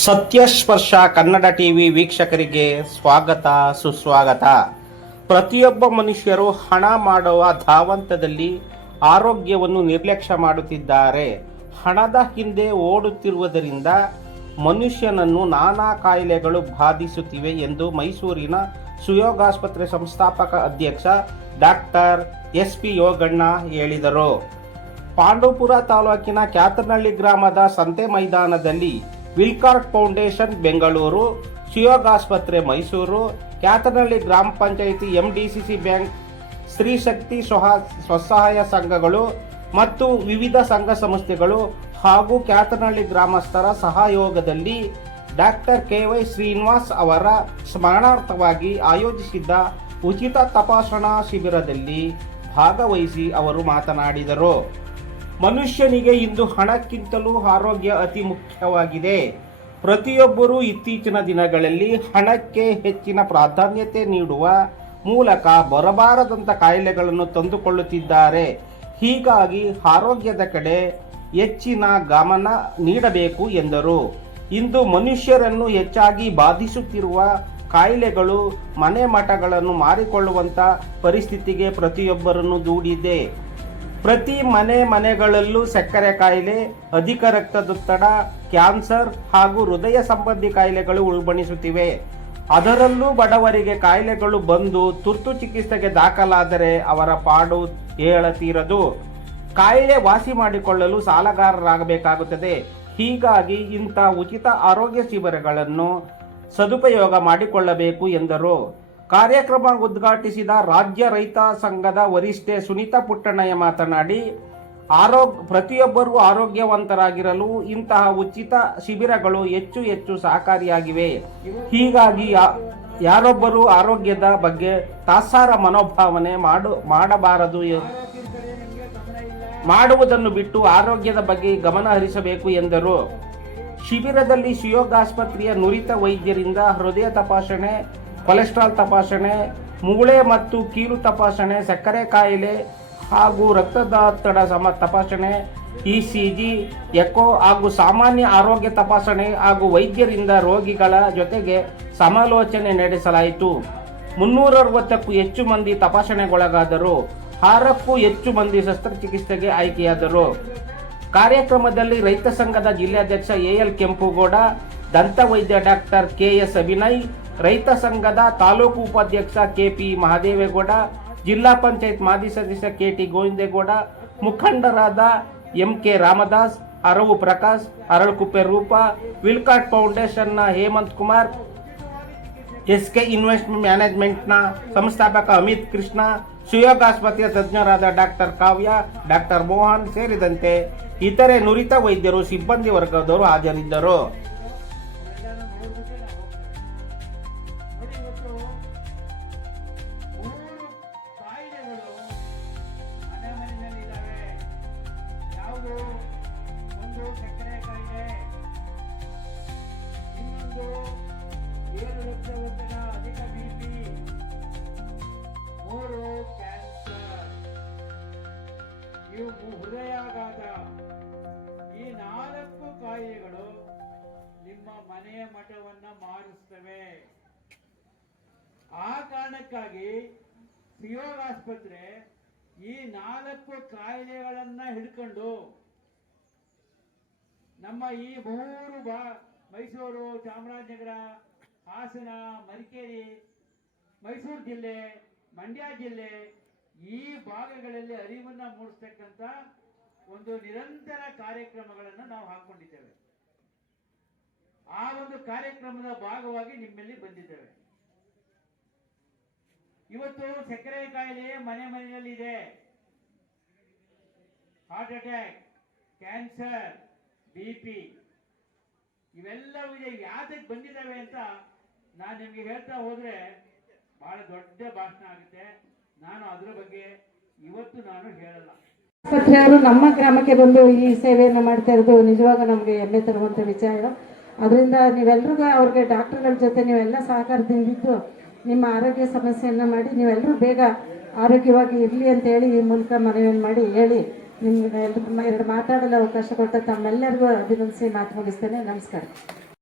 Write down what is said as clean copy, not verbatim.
ಸತ್ಯಸ್ಪರ್ಶ Kannada TV ವೀಕ್ಷಕರಿಗೆ ಸ್ವಾಗತ ಸುಸ್ವಾಗತ. ಪ್ರತಿಯೊಬ್ಬ ಮನುಷ್ಯರು ಹಣ ಮಾಡುವ ಧಾವಂತದಲ್ಲಿ ಆರೋಗ್ಯವನ್ನು ನಿರ್ಲಕ್ಷ್ಯ ಮಾಡುತ್ತಿದ್ದಾರೆ. ಹಣದ ಹಿಂದೆ ಓಡುತ್ತಿರುವುದರಿಂದ ಮನುಷ್ಯನನ್ನು ನಾನಾ ಕಾಯಿಲೆಗಳು ಬಾಧಿಸುತ್ತಿವೆ ಎಂದು ಮೈಸೂರಿನ ಸುಯೋಗಾಸ್ಪತ್ರೆ ಸಂಸ್ಥಾಪಕ ಅಧ್ಯಕ್ಷ ಡಾಕ್ಟರ್ ಎಸ್.ಪಿ. ಯೋಗಣ್ಣ ಹೇಳಿದರು. ಪಾಂಡವಪುರ ತಾಲೂಕಿನ ಕ್ಯಾತನಹಳ್ಳಿ ಗ್ರಾಮದ ಸಂತೆ ಮೈದಾನದಲ್ಲಿ ವಿಲ್ಕಾರ್ಟ್ ಫೌಂಡೇಶನ್ ಬೆಂಗಳೂರು, ಸುಯೋಗಾಸ್ಪತ್ರೆ ಮೈಸೂರು, ಕ್ಯಾತನಹಳ್ಳಿ ಗ್ರಾಮ ಪಂಚಾಯಿತಿ, ಎಂಡಿಸಿಸಿ ಬ್ಯಾಂಕ್, ಸ್ತ್ರೀ ಶಕ್ತಿ ಸ್ವಸಹಾಯ ಸಂಘಗಳು ಮತ್ತು ವಿವಿಧ ಸಂಘ ಸಂಸ್ಥೆಗಳು ಹಾಗೂ ಕ್ಯಾತನಹಳ್ಳಿ ಗ್ರಾಮಸ್ಥರ ಸಹಯೋಗದಲ್ಲಿ ಡಾಕ್ಟರ್ ಕೆ.ವೈ. ಶ್ರೀನಿವಾಸ್ ಅವರ ಸ್ಮರಣಾರ್ಥವಾಗಿ ಆಯೋಜಿಸಿದ್ದ ಉಚಿತ ತಪಾಸಣಾ ಶಿಬಿರದಲ್ಲಿ ಭಾಗವಹಿಸಿ ಅವರು ಮಾತನಾಡಿದರು. ಮನುಷ್ಯನಿಗೆ ಇಂದು ಹಣಕ್ಕಿಂತಲೂ ಆರೋಗ್ಯ ಅತಿ ಮುಖ್ಯವಾಗಿದೆ. ಪ್ರತಿಯೊಬ್ಬರೂ ಇತ್ತೀಚಿನ ದಿನಗಳಲ್ಲಿ ಹಣಕ್ಕೆ ಹೆಚ್ಚಿನ ಪ್ರಾಧಾನ್ಯತೆ ನೀಡುವ ಮೂಲಕ ಬರಬಾರದಂಥ ಕಾಯಿಲೆಗಳನ್ನು ತಂದುಕೊಳ್ಳುತ್ತಿದ್ದಾರೆ. ಹೀಗಾಗಿ ಆರೋಗ್ಯದ ಕಡೆ ಹೆಚ್ಚಿನ ಗಮನ ನೀಡಬೇಕು ಎಂದರು. ಇಂದು ಮನುಷ್ಯರನ್ನು ಹೆಚ್ಚಾಗಿ ಬಾಧಿಸುತ್ತಿರುವ ಕಾಯಿಲೆಗಳು ಮನೆ ಮಠಗಳನ್ನು ಮಾರಿಕೊಳ್ಳುವಂಥ ಪರಿಸ್ಥಿತಿಗೆ ಪ್ರತಿಯೊಬ್ಬರನ್ನು ದೂಡಿದೆ. ಪ್ರತಿ ಮನೆಗಳಲ್ಲೂ ಸಕ್ಕರೆ ಕಾಯಿಲೆ, ಅಧಿಕ ರಕ್ತದೊತ್ತಡ, ಕ್ಯಾನ್ಸರ್ ಹಾಗೂ ಹೃದಯ ಸಂಬಂಧಿ ಕಾಯಿಲೆಗಳು ಉಲ್ಬಣಿಸುತ್ತಿವೆ. ಅದರಲ್ಲೂ ಬಡವರಿಗೆ ಕಾಯಿಲೆಗಳು ಬಂದು ತುರ್ತು ಚಿಕಿತ್ಸೆಗೆ ದಾಖಲಾದರೆ ಅವರ ಪಾಡು ಹೇಳತೀರದು. ಕಾಯಿಲೆ ವಾಸಿ ಮಾಡಿಕೊಳ್ಳಲು ಸಾಲಗಾರರಾಗಬೇಕಾಗುತ್ತದೆ. ಹೀಗಾಗಿ ಇಂಥ ಉಚಿತ ಆರೋಗ್ಯ ಶಿಬಿರಗಳನ್ನು ಸದುಪಯೋಗ ಮಾಡಿಕೊಳ್ಳಬೇಕು ಎಂದರು. ಕಾರ್ಯಕ್ರಮ ಉದ್ಘಾಟಿಸಿದ ರಾಜ್ಯ ರೈತ ಸಂಘದ ವರಿಷ್ಠೆ ಸುನೀತಾ ಪುಟ್ಟಣ್ಣಯ್ಯ ಮಾತನಾಡಿ, ಪ್ರತಿಯೊಬ್ಬರೂ ಆರೋಗ್ಯವಂತರಾಗಿರಲು ಇಂತಹ ಉಚಿತ ಶಿಬಿರಗಳು ಹೆಚ್ಚು ಸಹಕಾರಿಯಾಗಿವೆ. ಹೀಗಾಗಿ ಯಾರೊಬ್ಬರೂ ಆರೋಗ್ಯದ ಬಗ್ಗೆ ತಾತ್ಸಾರ ಮನೋಭಾವನೆ ಮಾಡಬಾರದು, ಮಾಡುವುದನ್ನು ಬಿಟ್ಟು ಆರೋಗ್ಯದ ಬಗ್ಗೆ ಗಮನ ಹರಿಸಬೇಕು ಎಂದರು. ಶಿಬಿರದಲ್ಲಿ ಸುಯೋಗಾಸ್ಪತ್ರೆಯ ನುರಿತ ವೈದ್ಯರಿಂದ ಹೃದಯ ತಪಾಸಣೆ, ಕೊಲೆಸ್ಟ್ರಾಲ್ ತಪಾಸಣೆ, ಮೂಳೆ ಮತ್ತು ಕೀಲು ತಪಾಸಣೆ, ಸಕ್ಕರೆ ಕಾಯಿಲೆ ಹಾಗೂ ರಕ್ತದೊತ್ತಡ ತಪಾಸಣೆ, ಇಸಿಜಿ, ಎಕೋ ಹಾಗೂ ಸಾಮಾನ್ಯ ಆರೋಗ್ಯ ತಪಾಸಣೆ ಹಾಗೂ ವೈದ್ಯರಿಂದ ರೋಗಿಗಳ ಜೊತೆಗೆ ಸಮಾಲೋಚನೆ ನಡೆಸಲಾಯಿತು. 360ಕ್ಕೂ ಹೆಚ್ಚು ಮಂದಿ ತಪಾಸಣೆಗೊಳಗಾದರು. 6ಕ್ಕೂ ಹೆಚ್ಚು ಮಂದಿ ಶಸ್ತ್ರಚಿಕಿತ್ಸೆಗೆ ಆಯ್ಕೆಯಾದರು. ಕಾರ್ಯಕ್ರಮದಲ್ಲಿ ರೈತ ಸಂಘದ ಜಿಲ್ಲಾಧ್ಯಕ್ಷ ಎಎಲ್ ಕೆಂಪುಗೌಡ, ದಂತ ವೈದ್ಯ ಡಾಕ್ಟರ್ ಕೆಎಸ್ ಅಭಿನಯ್, ರೈತ ಸಂಘದ ತಾಲೂಕು ಉಪಾಧ್ಯಕ್ಷ ಕೆಪಿ ಮಹದೇವೇಗೌಡ, ಜಿಲ್ಲಾ ಪಂಚಾಯತ್ ಮಾಜಿ ಸದಸ್ಯ ಕೆಟಿ ಗೋವಿಂದೇಗೌಡ, ಮುಖಂಡರಾದ ಎಂಕೆ ರಾಮದಾಸ್, ಅರವು ಪ್ರಕಾಶ್, ಅರಳಕುಪ್ಪೆ ರೂಪ, ವಿಲ್ಕಾರ್ಟ್ ಫೌಂಡೇಶನ್ನ ಹೇಮಂತ್ ಕುಮಾರ್, ಎಸ್ಕೆ ಇನ್ವೆಸ್ಟ್ಮೆಂಟ್ ಮ್ಯಾನೇಜ್ಮೆಂಟ್ನ ಸಂಸ್ಥಾಪಕ ಅಮಿತ್ ಕೃಷ್ಣ, ಸುಯೋಗಾಸ್ಪತ್ರೆಯ ತಜ್ಞರಾದ ಡಾಕ್ಟರ್ ಕಾವ್ಯ, ಡಾಕ್ಟರ್ ಮೋಹನ್ ಸೇರಿದಂತೆ ಇತರೆ ನುರಿತ ವೈದ್ಯರು, ಸಿಬ್ಬಂದಿ ವರ್ಗದವರು ಹಾಜರಿದ್ದರು. ಒಂದು ಸಕ್ಕರೆ ಕಾಯಿಲೆ, ಇನ್ನೊಂದು ಏಳು ರಕ್ತದೊತ್ತಡ, ಅಧಿಕ ಬಿಪಿ, 3 ಕ್ಯಾನ್ಸರ್, ಇವು ಹೃದಯಾಘಾತ. ಈ 4 ಕಾಯಿಲೆಗಳು ನಿಮ್ಮ ಮನೆಯ ಮಠವನ್ನ ಮಾರಿಸ್ತವೆ. ಆ ಕಾರಣಕ್ಕಾಗಿ ಸುಯೋಗಾಸ್ಪತ್ರೆ ಈ 4 ಕಾಯಿಲೆಗಳನ್ನ ಹಿಡ್ಕೊಂಡು ನಮ್ಮ ಈ 3 ಮೈಸೂರು, ಚಾಮರಾಜನಗರ, ಹಾಸನ, ಮಡಿಕೇರಿ, ಮೈಸೂರು ಜಿಲ್ಲೆ, ಮಂಡ್ಯ ಜಿಲ್ಲೆ ಈ ಭಾಗಗಳಲ್ಲಿ ಅರಿವನ್ನ ಮೂಡಿಸ್ತಕ್ಕಂಥ ಒಂದು ನಿರಂತರ ಕಾರ್ಯಕ್ರಮಗಳನ್ನು ನಾವು ಹಾಕೊಂಡಿದ್ದೇವೆ. ಆ ಒಂದು ಕಾರ್ಯಕ್ರಮದ ಭಾಗವಾಗಿ ನಿಮ್ಮಲ್ಲಿ ಬಂದಿದ್ದೇವೆ. ಇವತ್ತು ಸಕ್ಕರೆ ಕಾಯಿಲೆ ಮನೆಯಲ್ಲಿ ಇದೆ, ಹಾರ್ಟ್ ಅಟ್ಯಾಕ್, ಕ್ಯಾನ್ಸರ್, ಬಿಪಿ ಇವೆಲ್ಲವೂ ಇದೆ. ಯಾತಕ್ಕೆ ಬಂದಿದ್ದಾವೆ ಅಂತ ನಾನು ನಿಮಗೆ ಹೇಳ್ತಾ ಹೋದ್ರೆ ಬಹಳ ದೊಡ್ಡ ಭಾಷಣ ಆಗುತ್ತೆ. ನಾನು ಅದರ ಬಗ್ಗೆ ಇವತ್ತು ನಾನು ಹೇಳಲ್ಲ. ಆಸ್ಪತ್ರೆಯವರು ನಮ್ಮ ಗ್ರಾಮಕ್ಕೆ ಬಂದು ಈ ಸೇವೆಯನ್ನು ಮಾಡ್ತಾ ಇರೋದು ನಿಜವಾಗ ನಮಗೆ ಹೆಮ್ಮೆ ತರುವಂಥ ವಿಚಾರ. ಅದರಿಂದ ನೀವೆಲ್ಲರಿಗೂ ಅವ್ರಿಗೆ ಡಾಕ್ಟರ್ಗಳ ಜೊತೆ ನೀವೆಲ್ಲ ಸಹಕಾರದಿಂದಿದ್ದು ನಿಮ್ಮ ಆರೋಗ್ಯ ಸಮಸ್ಯೆಯನ್ನು ಮಾಡಿ ನೀವೆಲ್ಲರೂ ಬೇಗ ಆರೋಗ್ಯವಾಗಿ ಇರಲಿ ಅಂತ ಹೇಳಿ ಈ ಮೂಲಕ ಮನವಿಯನ್ನು ಮಾಡಿ ಹೇಳಿ ನಿಮ್ಗೆ ಎರಡು ಮಾತಾಡಲು ಅವಕಾಶ ಕೊಟ್ಟ ತಮ್ಮೆಲ್ಲರಿಗೂ ಅಭಿನಂದಿಸಿ ಮಾತು ಮುಗಿಸ್ತೇನೆ. ನಮಸ್ಕಾರ.